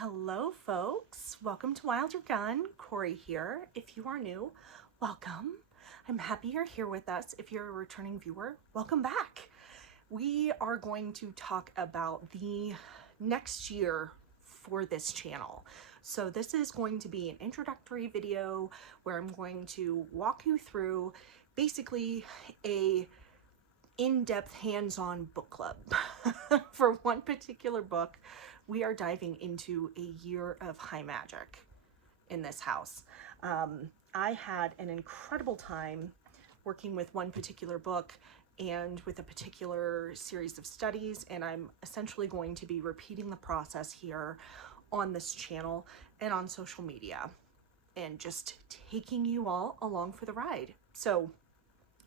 Hello folks, welcome to Wild or Gun. Cory here. If you are new, welcome. I'm happy you're here with us. If you're a returning viewer, welcome back. We are going to talk about the next year for this channel. So this is going to be an introductory video where I'm going to walk you through basically a in-depth hands-on book club. For one particular book, we are diving into a year of high magic in this house. I had an incredible time working with one particular book and with a particular series of studies, and I'm essentially going to be repeating the process here on this channel and on social media and just taking you all along for the ride. So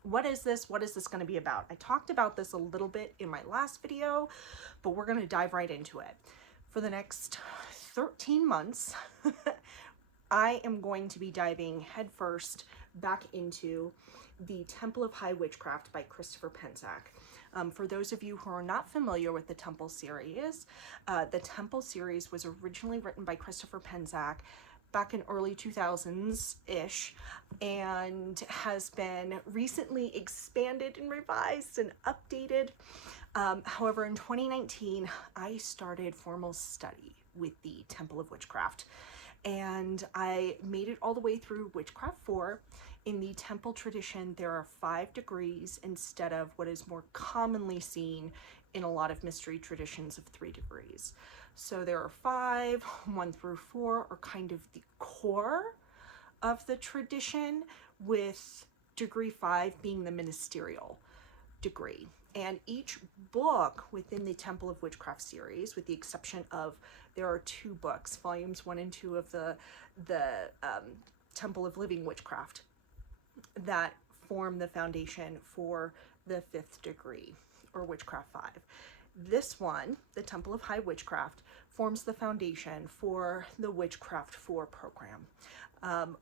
what is this? What is this going to be about? I talked about this a little bit in my last video, but we're going to dive right into it. For the next 13 months, I am going to be diving headfirst back into the Temple of High Witchcraft by Christopher Penczak. For those of you who are not familiar with the Temple series was originally written by Christopher Penczak back in early 2000s-ish, and has been recently expanded and revised and updated. However, in 2019, I started formal study with the Temple of Witchcraft, and I made it all the way through Witchcraft 4. In the Temple tradition, there are 5 degrees instead of what is more commonly seen in a lot of mystery traditions of 3 degrees. So there are 5, 1 through 4 are kind of the core of the tradition, with degree 5 being the ministerial degree. And each book within the Temple of Witchcraft series, with the exception of there are 2 books, volumes 1 and 2 of the Temple of Living Witchcraft, that form the foundation for the 5th degree, or Witchcraft 5. This one, the Temple of High Witchcraft, forms the foundation for the Witchcraft 4 program.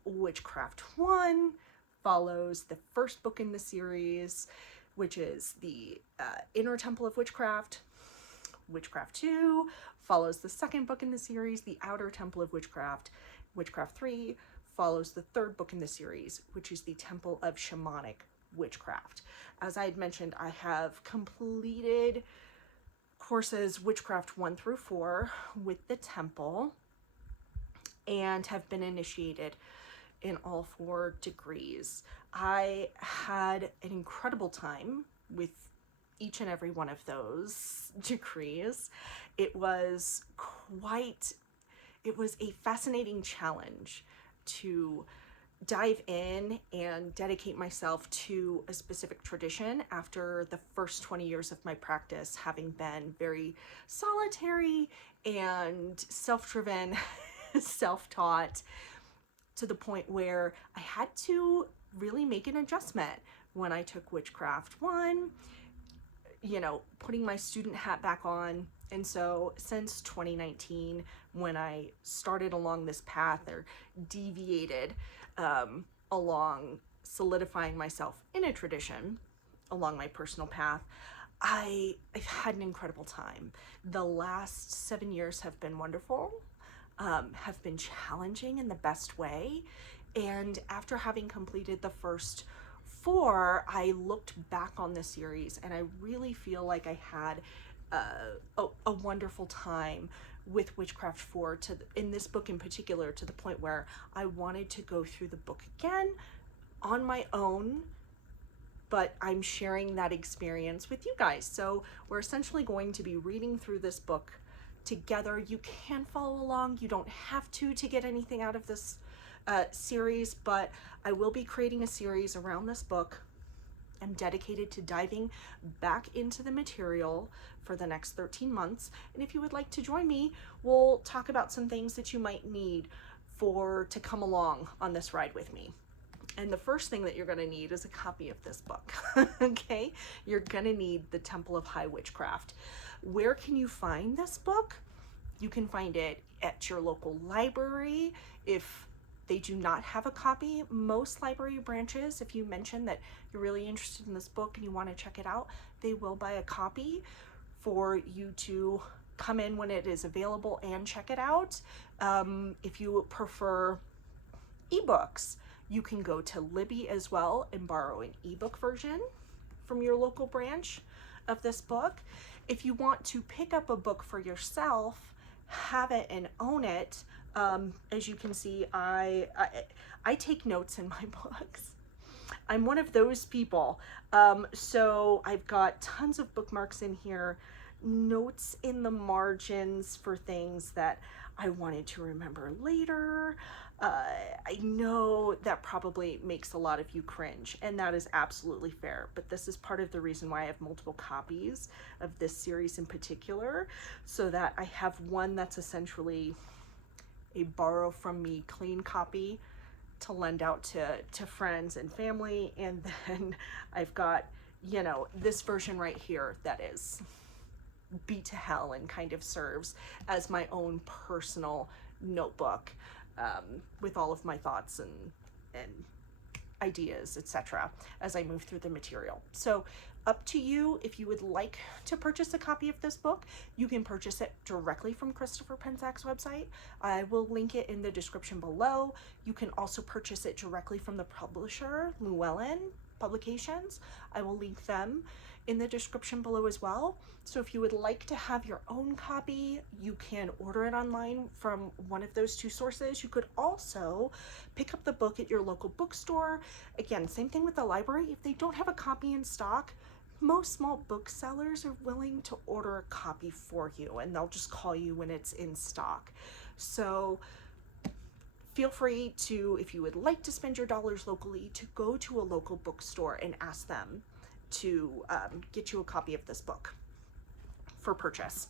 Witchcraft 1 follows the first book in the series, which is the Inner Temple of Witchcraft. Witchcraft 2 follows the second book in the series, the Outer Temple of Witchcraft. Witchcraft 3 follows the third book in the series, which is the Temple of Shamanic Witchcraft. As I had mentioned, I have completed courses Witchcraft 1 through 4 with the Temple and have been initiated in all 4 degrees. I had an incredible time with each and every one of those degrees. It was a fascinating challenge to dive in and dedicate myself to a specific tradition after the first 20 years of my practice having been very solitary and self-driven, self-taught, to the point where I had to really make an adjustment when I took Witchcraft 1, putting my student hat back on. And so since 2019, when I started along this path, or deviated along solidifying myself in a tradition along my personal path, I've had an incredible time. The last 7 years have been wonderful, have been challenging in the best way. And after having completed the first 4, I looked back on the series and I really feel like I had a wonderful time with Witchcraft 4, in this book in particular, to the point where I wanted to go through the book again on my own, but I'm sharing that experience with you guys. So we're essentially going to be reading through this book together. You can follow along. You don't have to get anything out of this series, but I will be creating a series around this book. I'm dedicated to diving back into the material for the next 13 months. And if you would like to join me, we'll talk about some things that you might need to come along on this ride with me. And the first thing that you're going to need is a copy of this book. Okay? You're going to need the Temple of High Witchcraft. Where can you find this book? You can find it at your local library. If they do not have a copy, most library branches, if you mention that you're really interested in this book and you want to check it out, they will buy a copy for you to come in when it is available and check it out. If you prefer ebooks, you can go to Libby as well and borrow an ebook version from your local branch of this book. If you want to pick up a book for yourself, have it and own it, as you can see, I take notes in my books. I'm one of those people. So I've got tons of bookmarks in here, notes in the margins for things that I wanted to remember later. I know that probably makes a lot of you cringe, and that is absolutely fair, but this is part of the reason why I have multiple copies of this series in particular, so that I have one that's essentially a borrow from me clean copy to lend out to friends and family, and then I've got, you know, this version right here that is beat to hell and kind of serves as my own personal notebook, with all of my thoughts and ideas, etc., as I move through the material. So up to you. If you would like to purchase a copy of this book, you can purchase it directly from Christopher Penczak's website. I will link it in the description below. You can also purchase it directly from the publisher, Llewellyn Publications. I will link them in the description below as well. So if you would like to have your own copy, you can order it online from one of those two sources. You could also pick up the book at your local bookstore. Again, same thing with the library. If they don't have a copy in stock, most small booksellers are willing to order a copy for you, and they'll just call you when it's in stock. So feel free to, if you would like to spend your dollars locally, to go to a local bookstore and ask them to get you a copy of this book for purchase.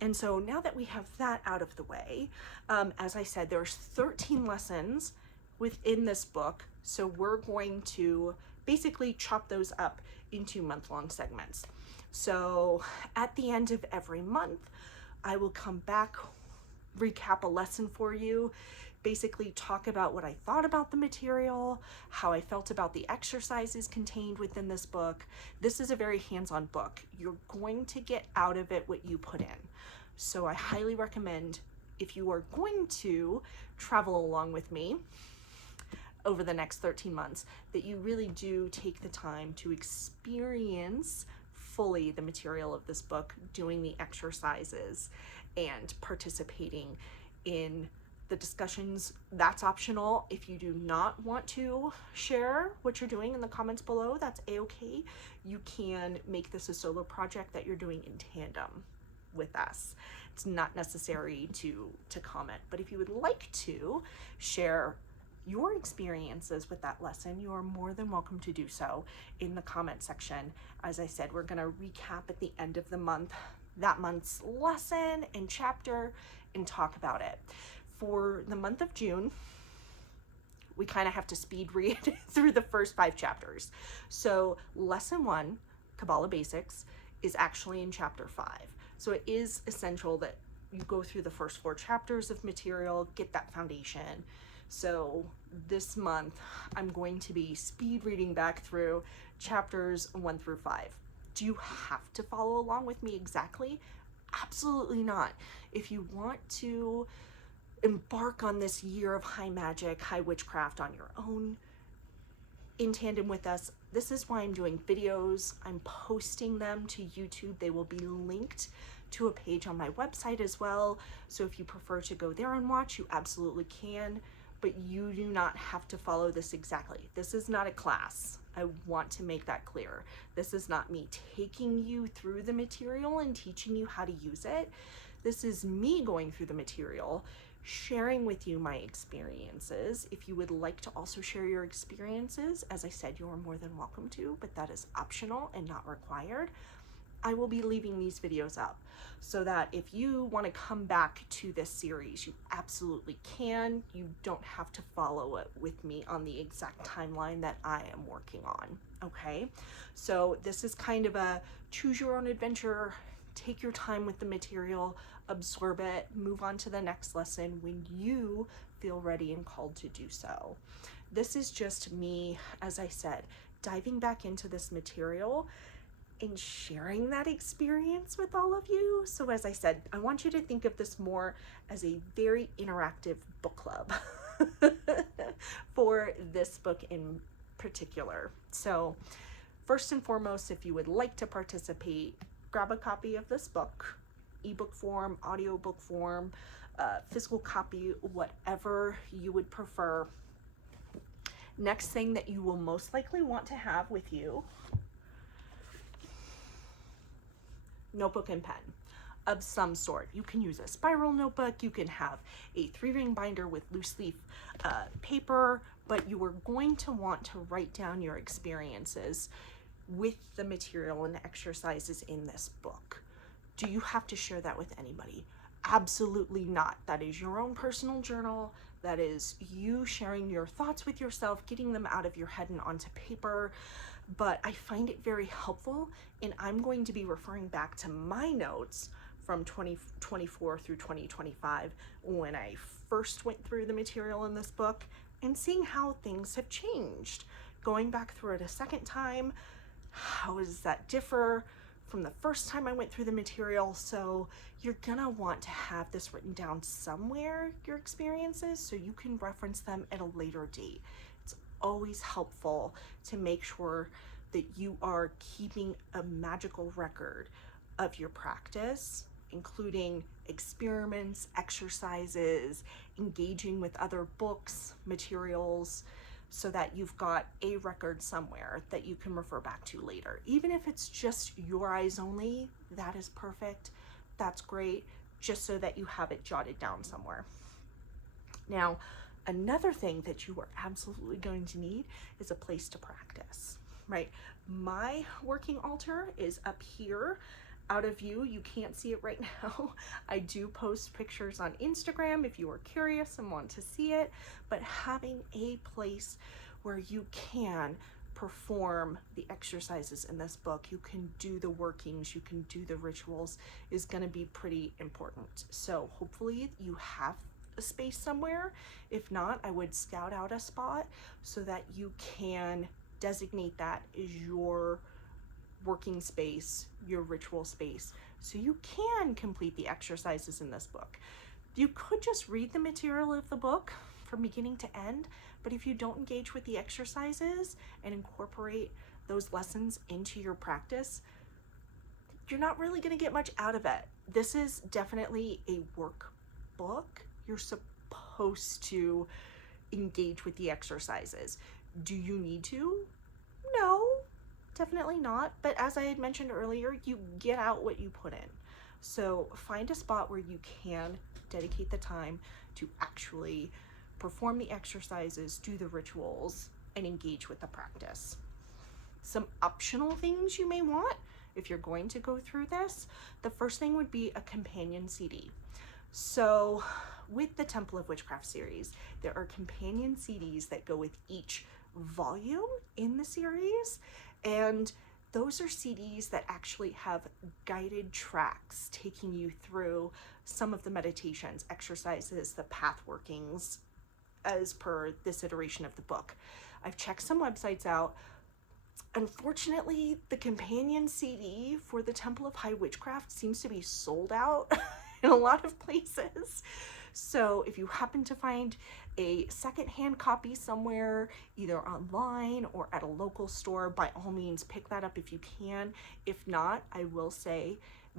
And so now that we have that out of the way, as I said, there's 13 lessons within this book. So we're going to basically chop those up into month-long segments. So at the end of every month, I will come back, recap a lesson for you, basically talk about what I thought about the material, how I felt about the exercises contained within this book. This is a very hands-on book. You're going to get out of it what you put in. So I highly recommend, if you are going to travel along with me over the next 13 months, that you really do take the time to experience fully the material of this book, doing the exercises and participating in the discussions. That's optional. If you do not want to share what you're doing in the comments below, that's a-okay. You can make this a solo project that you're doing in tandem with us. It's not necessary to comment, but if you would like to share your experiences with that lesson, you are more than welcome to do so in the comment section. As I said, we're going to recap at the end of the month that month's lesson and chapter and talk about it. For the month of June, we kind of have to speed read through the first 5 chapters. So lesson 1, Kabbalah Basics, is actually in chapter 5. So it is essential that you go through the first 4 chapters of material, get that foundation. So this month, I'm going to be speed reading back through chapters 1 through 5. Do you have to follow along with me exactly? Absolutely not. If you want to embark on this year of high magic, high witchcraft on your own, in tandem with us, this is why I'm doing videos. I'm posting them to YouTube. They will be linked to a page on my website as well. So if you prefer to go there and watch, you absolutely can, but you do not have to follow this exactly. This is not a class. I want to make that clear. This is not me taking you through the material and teaching you how to use it. This is me going through the material, sharing with you my experiences. If you would like to also share your experiences, as I said, you are more than welcome to, but that is optional and not required. I will be leaving these videos up so that if you want to come back to this series, you absolutely can. You don't have to follow it with me on the exact timeline that I am working on, okay? So this is kind of a choose your own adventure. Take your time with the material, absorb it, move on to the next lesson when you feel ready and called to do so. This is just me, as I said, diving back into this material in sharing that experience with all of you. So as I said, I want you to think of this more as a very interactive book club for this book in particular. So first and foremost, if you would like to participate, grab a copy of this book, ebook form, audiobook form, physical copy, whatever you would prefer. Next thing that you will most likely want to have with you, notebook and pen of some sort. You can use a spiral notebook, you can have a 3-ring binder with loose leaf paper, but you are going to want to write down your experiences with the material and exercises in this book. Do you have to share that with anybody? Absolutely not. That is your own personal journal. That is you sharing your thoughts with yourself, getting them out of your head and onto paper. But I find it very helpful, and I'm going to be referring back to my notes from 2024 through 2025 when I first went through the material in this book and seeing how things have changed. Going back through it a second time, how does that differ from the first time I went through the material? So you're gonna want to have this written down somewhere, your experiences, so you can reference them at a later date. It's always helpful to make sure that you are keeping a magical record of your practice, including experiments, exercises, engaging with other books, materials, so that you've got a record somewhere that you can refer back to later. Even if it's just your eyes only, that is perfect. That's great, just so that you have it jotted down somewhere. Now, another thing that you are absolutely going to need is a place to practice, right? My working altar is up here. Out of view, you can't see it right now. I do post pictures on Instagram if you are curious and want to see it, but having a place where you can perform the exercises in this book, you can do the workings, you can do the rituals, is going to be pretty important. So hopefully you have a space somewhere. If not, I would scout out a spot so that you can designate that as your working space, your ritual space, so you can complete the exercises in this book. You could just read the material of the book from beginning to end, but if you don't engage with the exercises and incorporate those lessons into your practice, you're not really going to get much out of it. This is definitely a workbook. You're supposed to engage with the exercises. Do you need to? No. Definitely not, but as I had mentioned earlier, you get out what you put in. So find a spot where you can dedicate the time to actually perform the exercises, do the rituals, and engage with the practice. Some optional things you may want if you're going to go through this. The first thing would be a companion CD. So with the Temple of Witchcraft series, there are companion CDs that go with each volume in the series. And those are CDs that actually have guided tracks taking you through some of the meditations, exercises, the path workings as per this iteration of the book. I've checked some websites out. Unfortunately, the companion CD for the Temple of High Witchcraft seems to be sold out in a lot of places. So if you happen to find a secondhand copy somewhere, either online or at a local store, by all means pick that up if you can. If not, I will say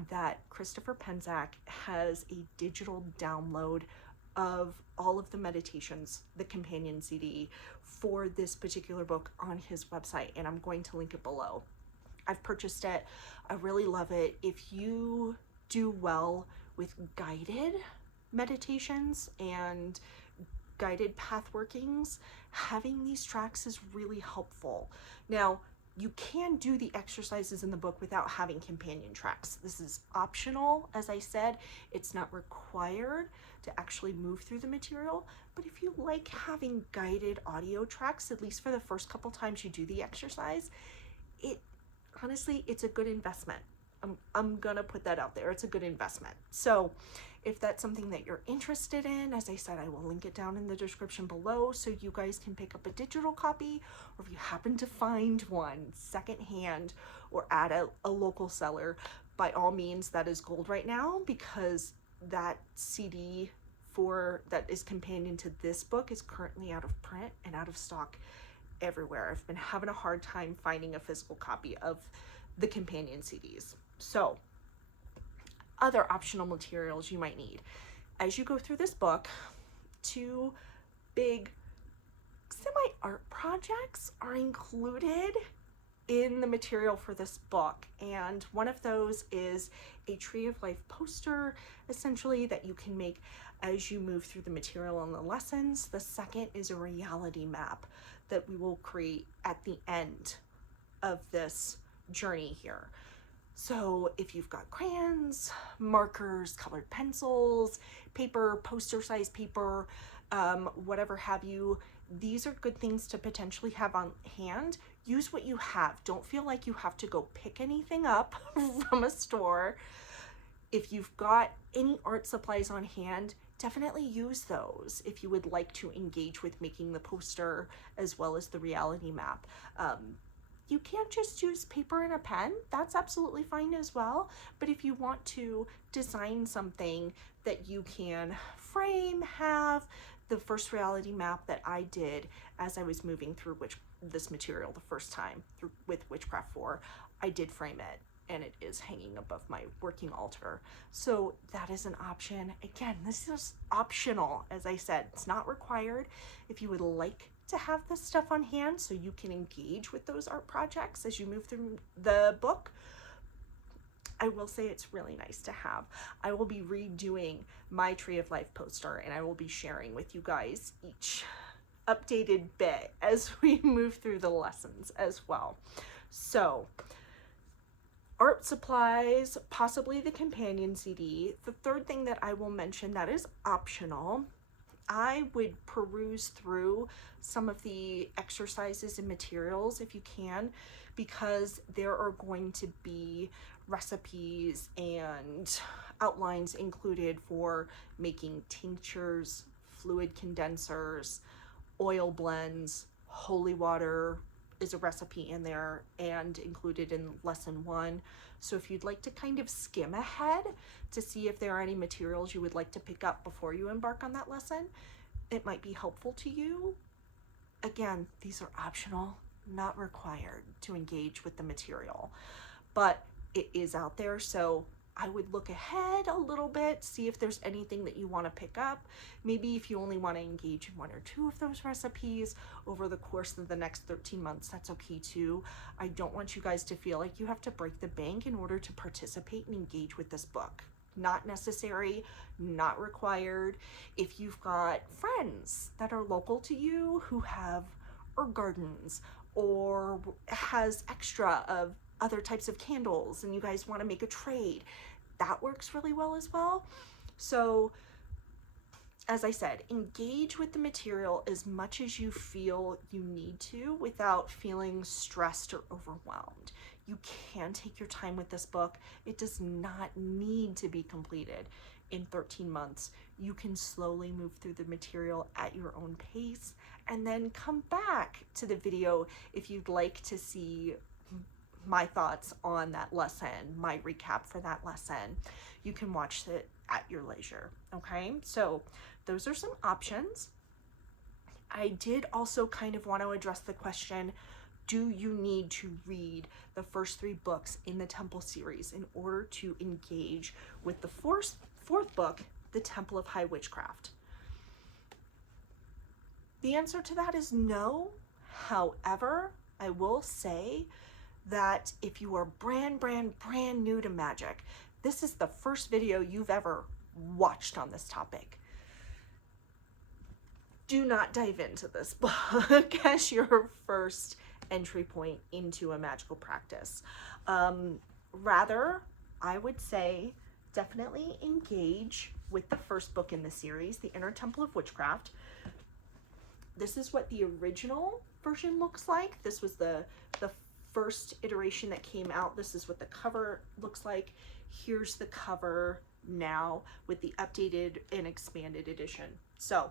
that Christopher Penczak has a digital download of all of the meditations, the companion CD for this particular book on his website, and I'm going to link it below. I've purchased it. I really love it. If you do well with guided meditations and guided path workings, having these tracks is really helpful. Now, you can do the exercises in the book without having companion tracks. This is optional, as I said. It's not required to actually move through the material, but if you like having guided audio tracks, at least for the first couple times you do the exercise, honestly, it's a good investment. I'm gonna put that out there. It's a good investment. So if that's something that you're interested in, as I said, I will link it down in the description below so you guys can pick up a digital copy, or if you happen to find one secondhand or at a local seller, by all means, that is gold right now, because that CD that is companion to this book is currently out of print and out of stock everywhere. I've been having a hard time finding a physical copy of the companion CDs. So, other optional materials you might need. As you go through this book, 2 big semi-art projects are included in the material for this book, and one of those is a Tree of Life poster, essentially, that you can make as you move through the material and the lessons. The second is a reality map that we will create at the end of this journey here. So if you've got crayons, markers, colored pencils, paper, poster size paper, whatever have you, these are good things to potentially have on hand. Use what you have. Don't feel like you have to go pick anything up from a store. If you've got any art supplies on hand, definitely use those if you would like to engage with making the poster as well as the reality map. You can't just use paper and a pen. That's absolutely fine as well. But if you want to design something that you can frame, have the first reality map that I did as I was moving through this material the first time with Witchcraft 4, I did frame it, and it is hanging above my working altar. So that is an option. Again, this is optional. As I said, it's not required. If you would like to have this stuff on hand so you can engage with those art projects as you move through the book, I will say it's really nice to have. I will be redoing my Tree of Life poster, and I will be sharing with you guys each updated bit as we move through the lessons as well. So, art supplies, possibly the companion CD. The third thing that I will mention that is optional, I would peruse through some of the exercises and materials if you can, because there are going to be recipes and outlines included for making tinctures, fluid condensers, oil blends. Holy water is a recipe in there and included in lesson 1. So if you'd like to kind of skim ahead to see if there are any materials you would like to pick up before you embark on that lesson, it might be helpful to you. Again, these are optional, not required to engage with the material, but it is out there. So I would look ahead a little bit, see if there's anything that you want to pick up. Maybe if you only want to engage in 1 or 2 of those recipes over the course of the next 13 months, that's okay too. I don't want you guys to feel like you have to break the bank in order to participate and engage with this book. Not necessary, not required. If you've got friends that are local to you who have herb gardens or has extra of other types of candles and you guys want to make a trade, that works really well as well. So as I said, engage with the material as much as you feel you need to without feeling stressed or overwhelmed. You can take your time with this book. It does not need to be completed in 13 months. You can slowly move through the material at your own pace and then come back to the video if you'd like to see my thoughts on that lesson, my recap for that lesson. You can watch it at your leisure, okay? So those are some options. I did also kind of want to address the question, do you need to read the first 3 books in the Temple series in order to engage with the fourth book, the Temple of High Witchcraft? The answer to that is no. However, I will say that if you are brand new to Magick, this is the first video you've ever watched on this topic. Do not dive into this book as your first entry point into a magical practice. Rather, I would say definitely engage with the first book in the series, the Inner Temple of Witchcraft. This is what the original version looks like. This was the first iteration that came out. This is what the cover looks like. Here's the cover now with the updated and expanded edition. So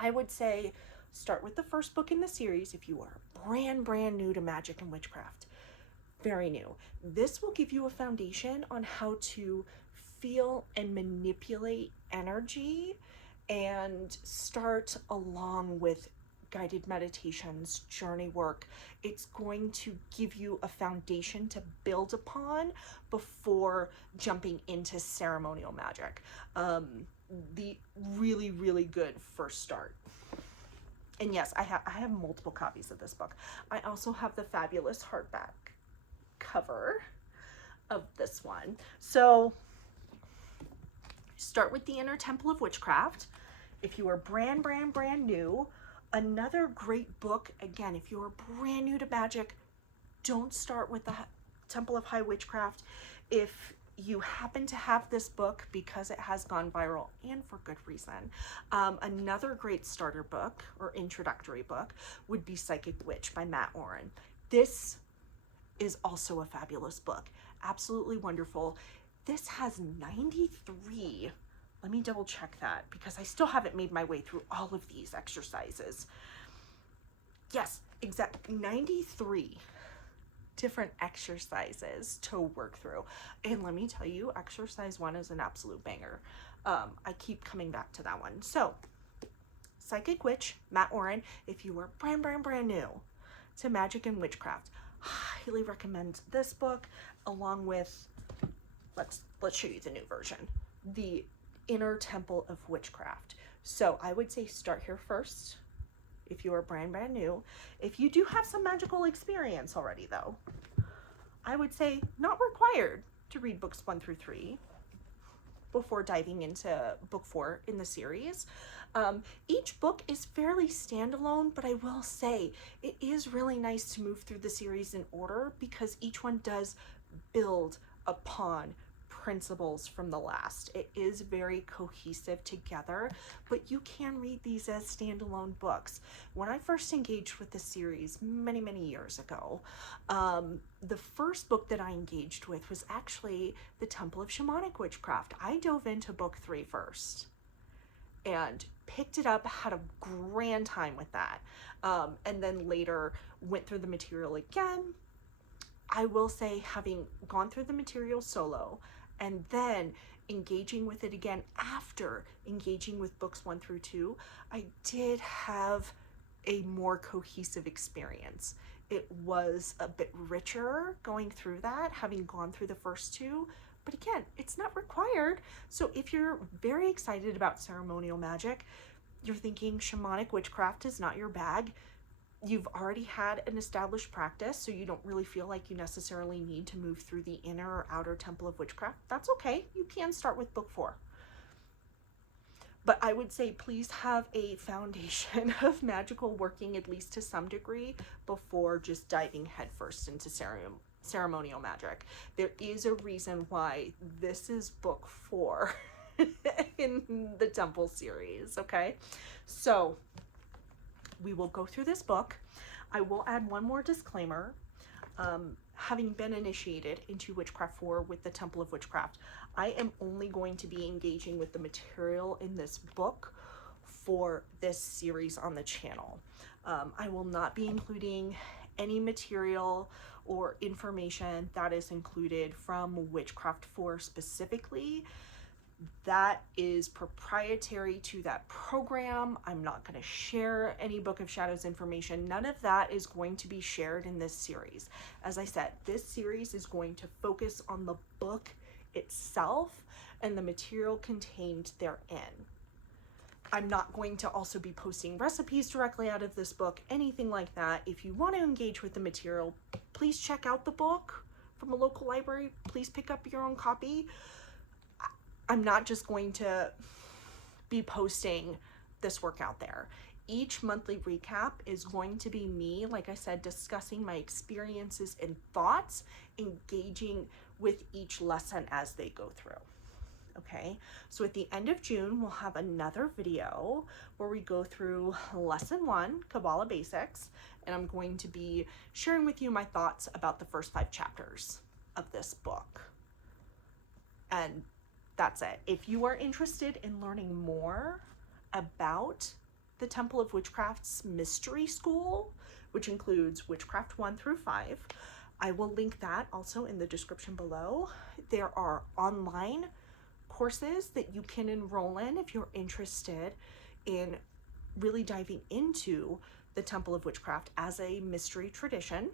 I would say start with the first book in the series if you are brand new to magic and witchcraft. Very new. This will give you a foundation on how to feel and manipulate energy and start along with guided meditations, journey work. It's going to give you a foundation to build upon before jumping into ceremonial magic. The really good first start. And yes, I have multiple copies of this book. I also have the fabulous hardback cover of this one. So start with the Inner Temple of Witchcraft. If you are brand new, another great book, again, if you are brand new to magic, don't start with the Temple of High Witchcraft. If you happen to have this book because it has gone viral, and for good reason, another great starter book or introductory book would be Psychic Witch by Matt Oren. This is also a fabulous book. Absolutely wonderful. This has 93. Let me double check that because I still haven't made my way through all of these exercises. Yes, exactly 93 different exercises to work through. And let me tell you, exercise 1 is an absolute banger. I keep coming back to that one. So, Psychic Witch, Matt Oren, if you are brand new to magic and witchcraft, highly recommend this book along with, let's show you the new version, the Inner Temple of Witchcraft. So I would say start here first if you are brand new. If you do have some magical experience already though, I would say not required to read books 1 through 3 before diving into book 4 in the series. Each book is fairly standalone, but I will say it is really nice to move through the series in order because each one does build upon principles from the last. It is very cohesive together, but you can read these as standalone books. When I first engaged with the series many years ago, the first book that I engaged with was actually the Temple of Shamanic Witchcraft. I dove into book 3 first and picked it up, had a grand time with that, and then later went through the material again. I will say, having gone through the material solo and then engaging with it again after engaging with books 1 through 2, I did have a more cohesive experience. It was a bit richer going through that, having gone through the first 2, but again, it's not required. So if you're very excited about ceremonial magic, you're thinking shamanic witchcraft is not your bag, you've already had an established practice, so you don't really feel like you necessarily need to move through the inner or outer Temple of Witchcraft, that's okay. You can start with book 4. But I would say please have a foundation of magical working, at least to some degree, before just diving headfirst into ceremonial magic. There is a reason why this is book 4 in the Temple series, okay? So we will go through this book. I will add one more disclaimer. Having been initiated into Witchcraft 4 with the Temple of Witchcraft, I am only going to be engaging with the material in this book for this series on the channel. I will not be including any material or information that is included from Witchcraft 4 specifically. That is proprietary to that program. I'm not going to share any Book of Shadows information. None of that is going to be shared in this series. As I said, this series is going to focus on the book itself and the material contained therein. I'm not going to also be posting recipes directly out of this book, anything like that. If you want to engage with the material, please check out the book from a local library. Please pick up your own copy. I'm not just going to be posting this work out there. Each monthly recap is going to be me, like I said, discussing my experiences and thoughts, engaging with each lesson as they go through. Okay, so at the end of June, we'll have another video where we go through lesson 1, Kabbalah Basics, and I'm going to be sharing with you my thoughts about the first 5 chapters of this book. And that's it. If you are interested in learning more about the Temple of Witchcraft's mystery school, which includes Witchcraft 1 through 5, I will link that also in the description below. There are online courses that you can enroll in if you're interested in really diving into the Temple of Witchcraft as a mystery tradition.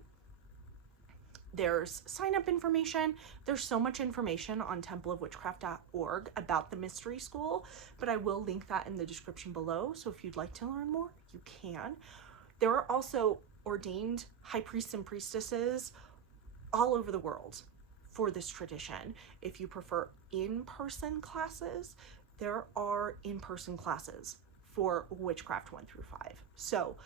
There's sign-up information. There's so much information on templeofwitchcraft.org about the mystery school, but I will link that in the description below. So if you'd like to learn more, you can. There are also ordained high priests and priestesses all over the world for this tradition. If you prefer in-person classes, there are in-person classes for Witchcraft 1 through 5. So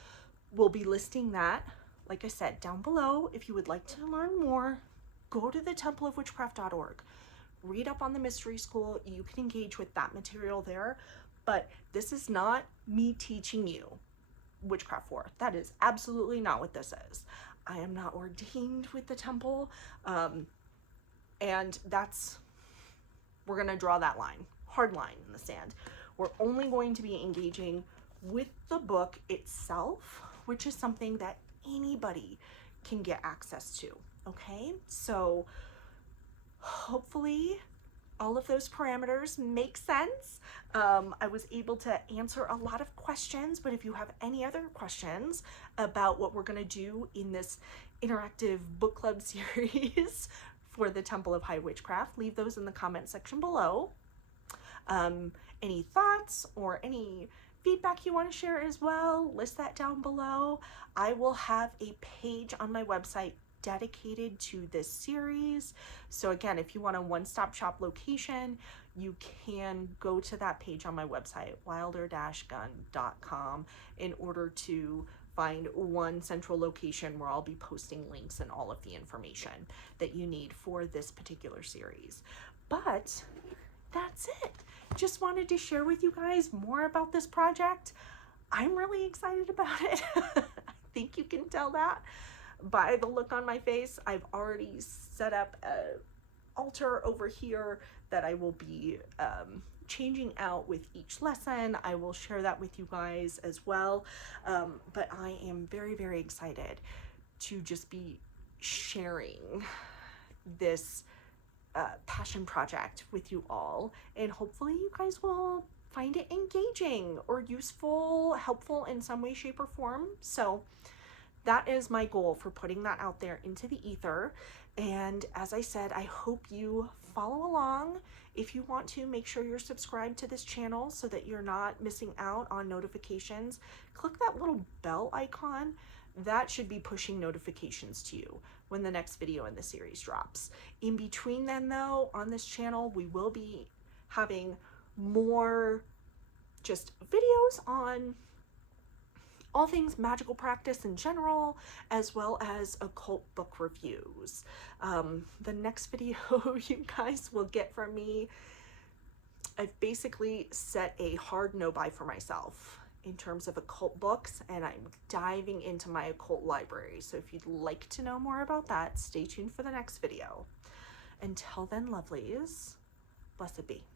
we'll be listing that, like I said, down below. If you would like to learn more, go to the templeofwitchcraft.org. Read up on the mystery school. You can engage with that material there, but this is not me teaching you Witchcraft 4. That is absolutely not what this is. I am not ordained with the temple, and we're gonna draw that line, hard line in the sand. We're only going to be engaging with the book itself, which is something that anybody can get access to, okay? So hopefully all of those parameters make sense. I was able to answer a lot of questions, but if you have any other questions about what we're gonna do in this interactive book club series for the Temple of High Witchcraft, leave those in the comment section below. Any thoughts or any feedback you want to share as well, list that down below. I will have a page on my website dedicated to this series. So again, if you want a one-stop-shop location, you can go to that page on my website, wilder-gun.com, in order to find one central location where I'll be posting links and all of the information that you need for this particular series. But that's it. Just wanted to share with you guys more about this project. I'm really excited about it. I think you can tell that by the look on my face. I've already set up an altar over here that I will be changing out with each lesson. I will share that with you guys as well. But I am very, very excited to just be sharing this passion project with you all, and hopefully you guys will find it engaging or useful, helpful in some way, shape, or form. So that is my goal for putting that out there into the ether. And as I said, I hope you follow along. If you want to, make sure you're subscribed to this channel so that you're not missing out on notifications. Click that little bell icon. That should be pushing notifications to you when the next video in the series drops. In between then though, on this channel, we will be having more just videos on all things magical practice in general, as well as occult book reviews. The next video you guys will get from me, I've basically set a hard no buy for myself in terms of occult books, and I'm diving into my occult library. So if you'd like to know more about that, stay tuned for the next video. Until then, lovelies, blessed be.